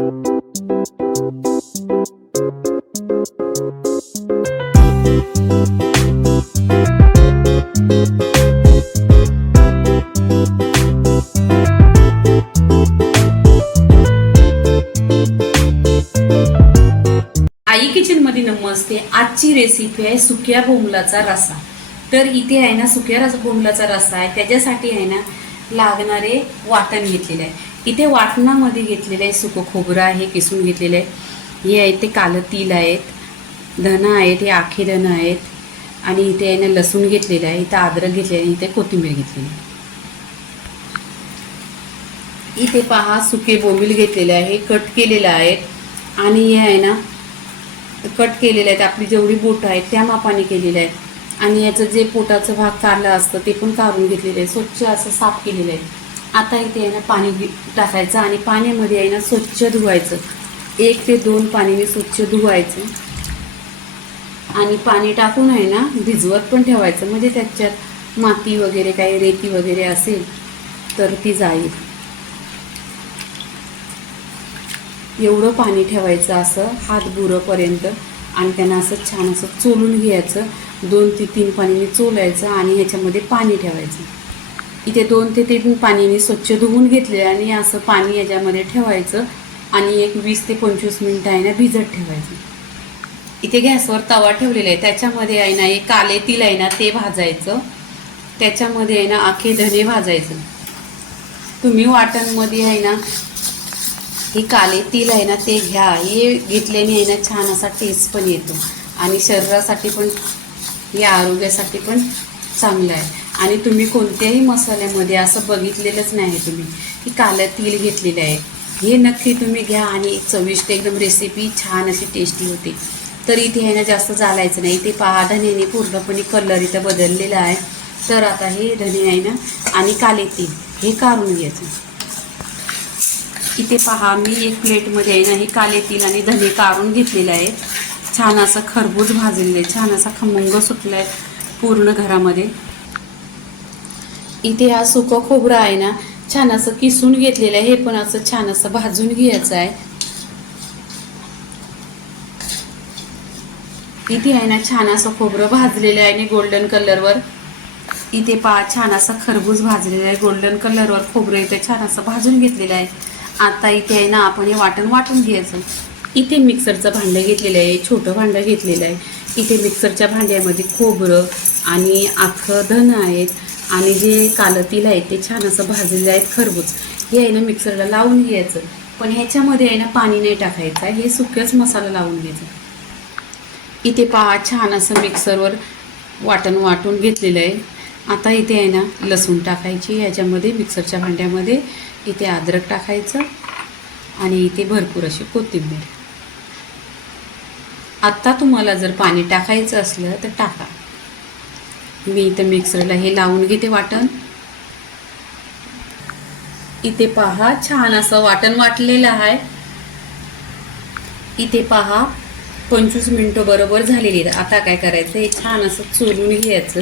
आई kitchen मध्ये नमस्ते। आजची recipe आहे सुक्या बोंबलाचा रस्सा। तर इथे आहे ना सुक्या बोंबलाचा रस्सा आहे, त्याच्यासाठी आहे ना लागणारे वाटण घेतलेले आहे। इथे वाटणामध्ये घेतलेले आहे सुकं खोबरं आहे, किसून घेतलेले आहे। हे आहे ते कालं तीळ आहेत, धन आहेत, हे आखे धन आहेत, आणि इथे आहे ना लसूण घेतलेलं आहे, इथे अद्रक घेतलेलं आहे, इथे कोथिंबीर घेतलेली आहे। इथे पहा सुके बोंबील घेतलेले आहे, कट केलेले आहेत, आणि हे आहे ना कट केलेले आहेत, आपली जेवढी बोट आहेत त्या मापाने केलेले आहेत, आणि याचं जे पोटाचं भाग काढलं असतं ते पण काढून घेतलेलं आहे, स्वच्छ असं साफ केलेलं आहे। आता इथे आहे ना पाणी टाकायचं, आणि पाण्यामध्ये आहे ना स्वच्छ धुवायचं, 1 ते 2 पाण्याने स्वच्छ धुवायचं, आणि पाणी टाकून आहे ना भिजवत पण ठेवायचं, म्हणजे त्याच्यात माती वगैरे काही रेती वगैरे असेल तर ती जाईल। एवढं पाणी ठेवायचं असं हात बुरपर्यंत, आणि त्यांना असं छान असं चोलून घ्यायचं, 2 ते 3 पाण्याने चोलायचं, आणि ह्याच्यामध्ये पाणी ठेवायचं। इथे 2 ते 3 पाण्याने स्वच्छ धुवून घेतले, आणि असं पाणी याच्यामध्ये ठेवायचं, आणि एक 20 ते 25 मिनिटं आहे ना भिजत ठेवायचं। इथे गॅसवर तवा ठेवलेला आहे, त्याच्यामध्ये आहे ना एक काले तीळ आहे ना ते भाजायचं, त्याच्यामध्ये आहे ना आखे धने भाजायचं। तुम्ही वाटणमध्ये आहे ना हे काले तीळ आहे ना ते घ्या, हे घेतल्याने आहे ना छान असा टेस्ट पण येतो, आणि शरीरासाठी पण हे आरोग्यासाठी पण चांगलं आहे। आणि तुम्ही कोणत्याही मसाल्यामध्ये असं बघितलेलंच नाही तुम्ही की कालं तीळ घेतलेलं आहे, हे नक्की तुम्ही घ्या, आणि चविष्ट एकदम रेसिपी छान अशी टेस्टी होते। तर इथे आहे ना जास्त चालायचं नाही, इथे पहा धनेने पूर्णपणे कलर इथं बदललेला आहे। तर आता हे धने आहे ना आणि काले तीळ हे काढून घ्यायचं। इथे पहा मी एक प्लेटमध्ये आहे ना हे काले तीळ आणि धने काढून घेतलेलं आहे, छान असं खरबूज भाजलेलं आहे, छान असा खमंग सुटला आहे पूर्ण घरामध्ये। इथे हा सुकं खोबरं आहे ना छान असं किसून घेतलेलं आहे, हे पण असं छान असं भाजून घ्यायचं आहे। इथे आहे ना छान असं खोबरं भाजलेलं आहे आणि गोल्डन कलरवर, इथे पहा छान असं खरबूज भाजलेलं आहे, गोल्डन कलरवर खोबरं इथे छान असं भाजून घेतलेलं आहे। आता इथे आहे ना आपण हे वाटून घ्यायचं। इथे मिक्सरचं भांडं घेतलेलं आहे, छोटं भांडं घेतलेलं आहे। इथे मिक्सरच्या भांड्यामध्ये खोबरं आणि आखं धन आहेत, आणि जे कालं तीळ आहे ते छान असं भाजलेलं आहेत, खरबूज हे आहे ना मिक्सरला लावून घ्यायचं, पण ह्याच्यामध्ये आहे ना पाणी नाही टाकायचं आहे, हे सुक्याच मसाला लावून घ्यायचं। इथे पहा छान असं मिक्सरवर वाटून घेतलेलं आहे। आता इथे आहे ना लसूण टाकायची याच्यामध्ये मिक्सरच्या भांड्यामध्ये, इथे अद्रक टाकायचं, आणि इथे भरपूर अशी कोथिंबीर। आत्ता तुम्हाला जर पाणी टाकायचं असलं तर टाका, मी इथं मिक्सरला हे लावून घेते वाटण। इथे पहा छान असं वाटण वाटलेलं आहे। इथे पहा 25 मिनिटं बरोबर झालेली आहेत। आता काय करायचं, हे छान असं चोलून घ्यायचं,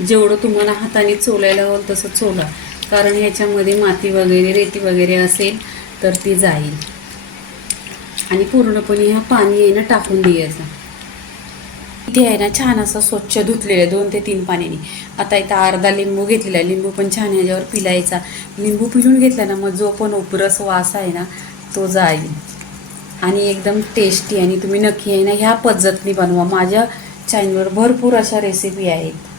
जेवढं तुम्हाला हाताने चोलायला हवं तसं चोला, कारण ह्याच्यामध्ये माती वगैरे रेती वगैरे असेल तर ती जाईल, आणि पूर्णपणे हा पाणी आहे ना टाकून द्यायचं। इथे आहे ना छान असं स्वच्छ धुतलेलं आहे 2 ते 3 पाण्याने। आता इथं अर्धा लिंबू घेतलेला आहे, लिंबू पण छान ह्याच्यावर पिलायचा, लिंबू पिळून घेतला ना मग जो पण उपरस वास आहे ना तो जाईल, आणि एकदम टेस्टी। आणि तुम्ही नक्की आहे ना ह्या पद्धतीने बनवा, माझ्या चॅनलवर भरपूर अशा रेसिपी आहेत।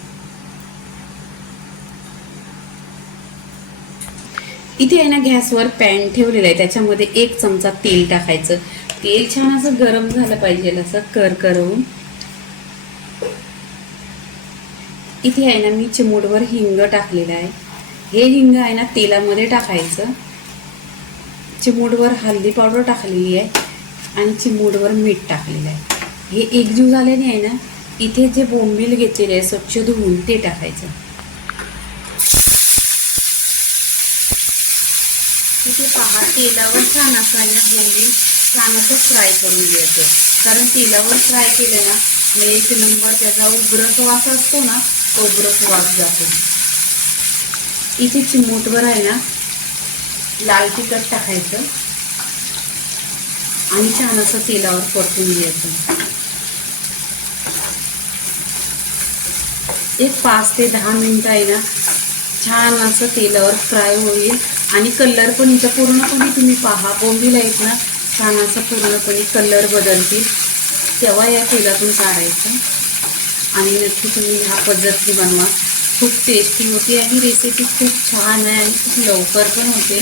इथे आहे ना गॅसवर पॅन ठेवलेला आहे, त्याच्यामध्ये 1 चमचा तेल टाकायचं, तेल छान असं गरम झालं पाहिजे असं करकरवून। इथे आहे ना मी चिमूटभर हिंग टाकलेला आहे, हे हिंग आहे ना तेलामध्ये टाकायचं, चिमूटभर हळदी पावडर टाकलेली आहे, आणि चिमूटभर मीठ टाकलेलं आहे। हे एकजीव झाल्याने आहे ना इथे जे बोंबील घेतलेले आहे स्वच्छ धुवून ते टाकायचं। इथे पहा तेलावर छान असं आहे ना बोंबील छान असं फ्राय करून घ्यायचं, कारण तेलावर फ्राय केलं ना मग 1 नंबर त्याचा उग्रट वास असतो ना, तो उग्रट वास जातो। इथे चिमूटभर आहे ना लाल तिखट टाकायचं, आणि छान असं तेलावर परतून घ्यायचं. एक 5 ते 10 मिनिटं आहे ना छान असं तेलावर फ्राय होईल. आणि कलर पण इथं पूर्णपणे तुम्ही पहा, बोंबील आहेत ना छान असं पूर्णपणे कलर बदलतील, तेव्हा या तेलातून काढायचं. आणि नक्की तुम्ही ह्या पद्धतीने बनवा, खूप टेस्टी होते आणि रेसिपी खूप छान आहे आणि खूप लवकर पण होते.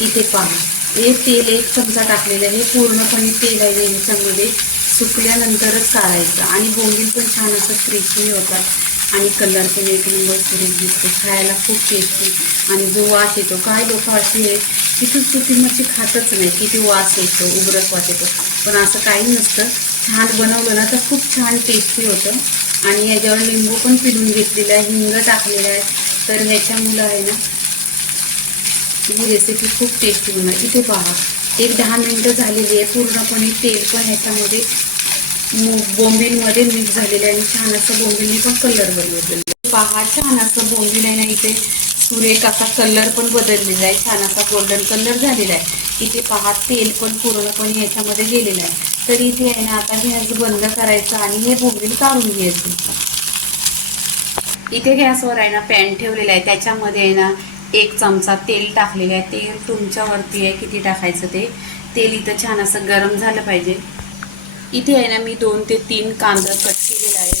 इथे पहा, हे तेल 1 चमचा टाकलेलं आहे. हे पूर्णपणे तेल आहे ह्याच्यामध्ये सुकल्यानंतरच काढायचं. आणि बोंबील पण छान असं क्रिस्पी होतात आणि कलर पण एक नंबर सुरेख दिसतो, खायला खूप टेस्टी. आणि जो वास येतो, काय लोक अशी आहे की तू सुकी मच्छी खातच नाही, किती वास येतो, उग्रच वास येतो, पण असं काही नसतं. छान बनवलं ना तर खूप छान टेस्टी होतं. आणि याच्यावर लिंबू पण पिळून घेतलेलं आहे, हिंग टाकलेलं आहे, तर ह्याच्यामुळं आहे ना ही रेसिपी खूप टेस्टी होणार. इथे पहा, एक 10 मिनिटं झालेली आहे. पूर्णपणे तेल पण ह्याच्यामध्ये बोंबीलमध्ये मिक्स झालेलं आहे आणि छान असं बोंबीलने पण कलर बदललेला पहा. छान असं बोंबील आहे ना इथे सुरेख असा कलर पण बदललेला आहे, छान असा गोल्डन कलर झालेला आहे. इथे पहा, तेल पण पूर्णपणे याच्यामध्ये गेलेलं आहे. तर इथे आहे ना आता गॅस बंद करायचं आणि हे बोंबील काढून घ्यायचं. इथे गॅसवर आहे ना पॅन ठेवलेला आहे, त्याच्यामध्ये आहे ना 1 चमचा तेल टाकलेलं आहे. तेल तुमच्यावरती आहे किती टाकायचं ते. तेल इथं छान असं गरम झालं पाहिजे. इथे आहे ना मी 2 ते 3 कांदा कट केलेला आहे.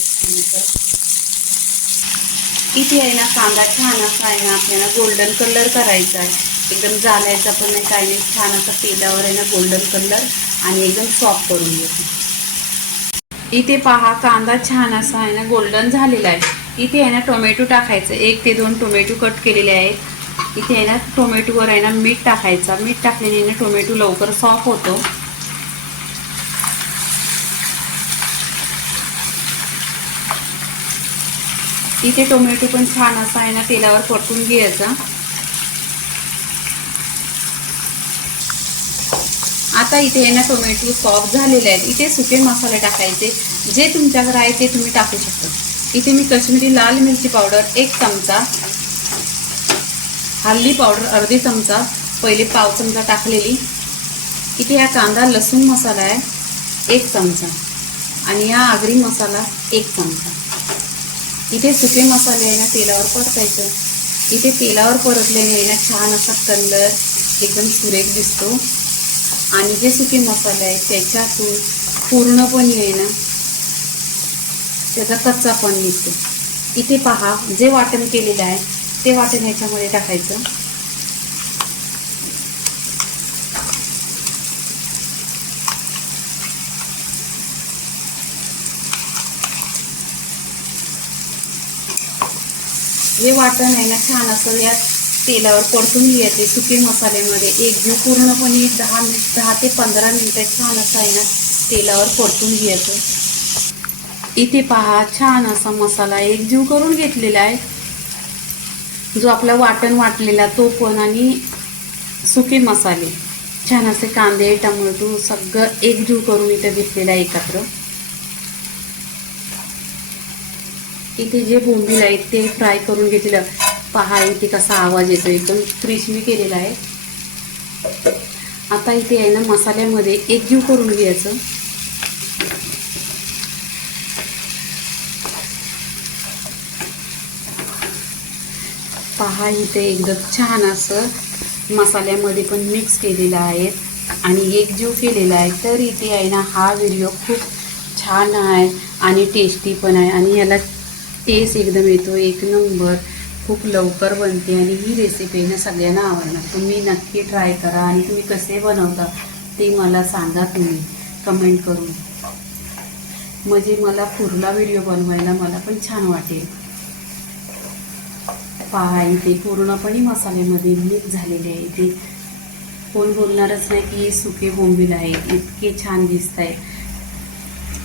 इथे आहे ना कांदा छान असा आहे ना आपल्याला गोल्डन कलर करायचा आहे, एकदम जाळायचा पण नाही, काही नाही. छान असं तेलावर आहे ना गोल्डन कलर आणि एकदम सॉफ्ट करून घ्यायचं. इथे पहा, कांदा छान असा आहे ना गोल्डन झालेला आहे. इथे आहे ना टोमॅटो टाकायचं, 1 ते 2 टोमॅटो कट केलेले आहेत. इथे आहे ना टोमॅटोवर आहे ना मीठ टाकायचं. मीठ टाकल्याने ना टोमॅटो लवकर सॉफ्ट होतो. इथे टोमॅटो पण छान असा आहे ना तेलावर परतून घ्यायचा. आता इथे आहे ना टोमॅटो सॉफ्ट झालेले आहेत. इथे सुके मसाले टाकायचे, जे तुमच्याकडे आहे ते तुम्ही टाकू शकता. इथे मी काश्मीरी लाल मिरची पावडर 1 चमचा, हळदी पावडर अर्धी चमचा, पहिले पाव चमचा टाकलेली. इथे हा कांदा लसूण मसाला आहे 1 चमचा आणि हा आगरी मसाला 1 चमचा. इथे सुके मसाले आहे ना तेलावर परतायचं. इथे तेलावर परतल्याने आहे ना छान असा कलर एकदम सुरेख दिसतो. आणि जे सुके मसाले आहेत त्याच्यातून पूर्णपणे आहे ना त्याचा कच्चा पण निघतो. इथे पहा, जे वाटण केलेलं आहे ते वाटण ह्याच्यामध्ये टाकायचं. हे वाटण आहे ना छान असं या तेलावर परतून घ्यायचे सुके मसाल्यामध्ये. एकजीव पूर्णपणे 10 ते 15 मिनिटं छान असं आहे ना तेलावर परतून घ्यायचं. इथे पहा, छान असा मसाला एकजीव करून घेतलेला आहे. जो आपला वाटण वाटलेला तो पण आणि सुके मसाले छान असे कांदे टोमॅटो सगळं एकजीव करून इथं घेतलेलं आहे एकत्र. इथे जे बोंबील आहेत ते फ्राय करून घेतलेलं पहा. इथे कसा आवाज येतो, एकदम क्रिस्पी केलेला आहे. आता इथे आहे ना मसाल्यामध्ये एकजीव करून घ्यायचं. पहा, इथे एकदम छान असं मसाल्यामध्ये पण मिक्स केलेलं आहे आणि एकजीव केलेला आहे. तर इथे आहे ना हा व्हिडिओ खूप छान आहे आणि टेस्टी पण आहे आणि याला टेस्ट एकदम येतो एक नंबर. खूप लवकर बनते आणि ही रेसिपी ना सगळ्यांना आवडणार. तुम्ही नक्की ट्राय करा आणि तुम्ही कसे बनवता ते मला सांगा तुम्ही कमेंट करून, म्हणजे मला पुढला व्हिडिओ बनवायला मला पण छान वाटेल. पहा, इथे पूर्णपणे मसाल्यामध्ये मिक्स झालेले आहे. इथे कोण बोलणारच नाही की हे सुके बोंबील आहे, इतके छान दिसत आहे.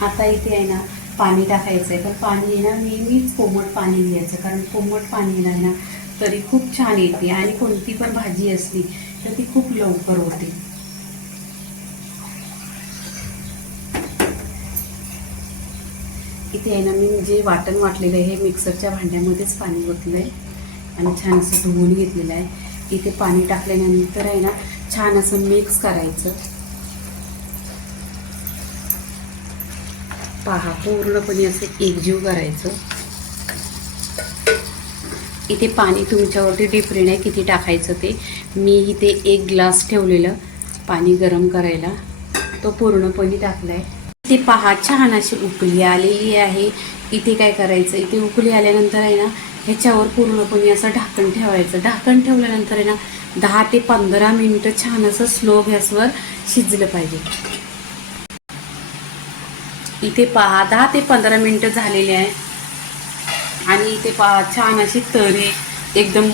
आता इथे आहे ना पाणी टाकायचं आहे, पण पाणी आहे ना नेहमीच कोमट पाणी घ्यायचं, कारण कोमट पाणी आहे ना तरी खूप छान येते आणि कोणती पण भाजी असली तर ती खूप लवकर होते. इथे आहे ना मी जे वाटण वाटलेलं आहे हे मिक्सरच्या भांड्यामध्येच पाणी ओतलं आहे आणि छान असं धुवून घेतलेलं आहे. इथे पाणी टाकल्यानंतर आहे ना छान असं मिक्स करायचं. पहा पूर्णपणे असं एकजीव करायचं. इथे पाणी तुमच्यावरती डिपेंड आहे किती टाकायचं ते. मी इथे 1 ग्लास ठेवलेलं पाणी गरम करायला, तो पूर्णपणे टाकला आहे. इथे पहा छान अशी उकळी आलेली आहे. इथे काय करायचं, इथे उकळी आल्यानंतर आहे ना ह्याच्यावर पूर्णपणे असं ढाकण ठेवायचं. ढाकण ठेवल्यानंतर आहे ना 10 ते 15 मिनटं छान असं स्लो गॅसवर शिजलं पाहिजे. इथे पहा 10 ते 15 मिनटं झालेले आहे आणि इथे पहा छान अशी तरी एकदम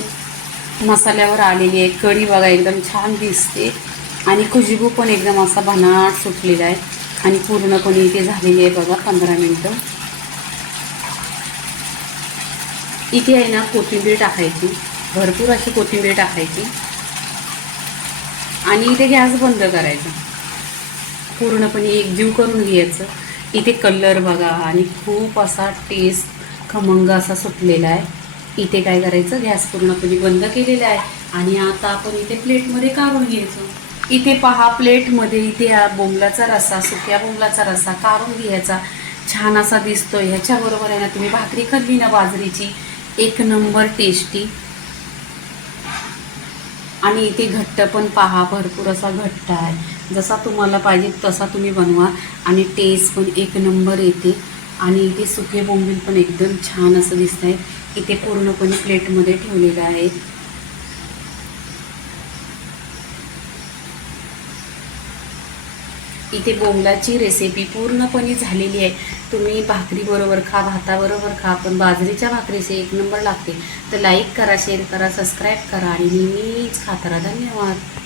मसाल्यावर आलेली आहे. कढी बघा एकदम छान दिसते आणि खुशबू पण एकदम असा भन्नाट सुटलेला आहे आणि पूर्णपणे इथे झालेली आहे बघा 15 मिनटं. इथे आहे ना कोथिंबीर टाकायची, भरपूर अशी कोथिंबीर टाकायची आणि इथे गॅस बंद करायचा. पूर्णपणे एकजीव करून घ्यायचं. इथे कलर बघा आणि खूप असा टेस्ट खमंग असा सुटलेला आहे. इथे काय करायचं, गॅस पूर्णपणे बंद केलेला आहे आणि आता आपण इथे प्लेटमध्ये काढून घ्यायचं. इथे पहा प्लेटमध्ये इथे हा बोंबलाचा रस्सा, सुक्या बोंबलाचा रस्सा काढून घ्यायचा. छान असा दिसतोय. ह्याच्याबरोबर आहे ना तुम्ही भाकरी खाल्ली ना बाजरीची, 1 नंबर टेस्टी. आणि इथे घट्ट पण पहा भरपूर असा घट्ट आहे. जसा तुम्हाला पाहिजे तसा तुम्ही बनवा आणि टेस्ट पण 1 नंबर येते. आणि इथे सुके बोंबील पण एकदम छान असं दिसत आहे. इथे पूर्णपणे प्लेटमध्ये ठेवलेलं आहे. इथे बोंबलाची रेसिपी पूर्णपणे झालेली आहे. तुम्ही भाकरीबरोबर खा, भाताबरोबर खा, पण बाजरीच्या भाकरीचे 1 नंबर लागते. तर लाईक करा, शेअर करा, सबस्क्राईब करा आणि नेहमीच खात राहा. धन्यवाद.